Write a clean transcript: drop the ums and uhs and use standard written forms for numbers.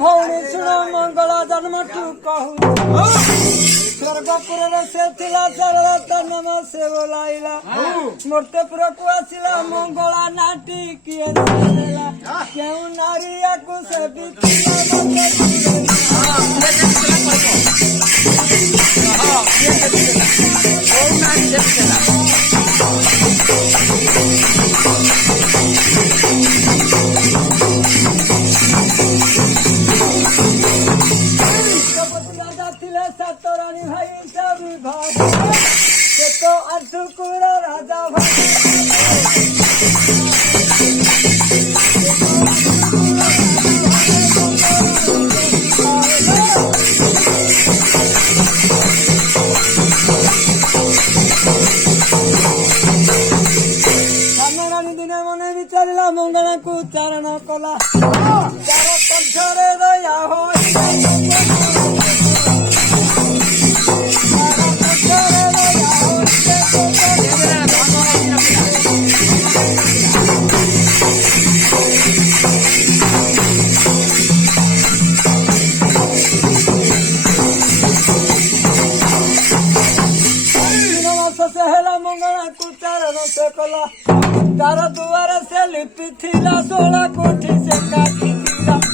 ଭଉଣୀ ଶୁଣ ମଙ୍ଗଳ ଜନ୍ମଠୁ କହୁ ସ୍ୱର୍ଗପୁରରେ ସେ ଥିଲା ସାରଳା ତା ନାମ ସେ ବୋଲାଇଲା ମର୍ତ୍ତ୍ୟପୁରକୁ ଆସିଲା ମଙ୍ଗଳା ନାଟି କିଏ ଦେଲା କେଉଁ ନାରୀକୁ ସେ सातराणी भाई सब से तो अधकुर राजा रानी दिने मने विचारिला मंगला को चारण कला चार कंठरे दया हो मंगला को चारण से कला तार दुआर से लिपि थिला 16 कोठी से काटी थिला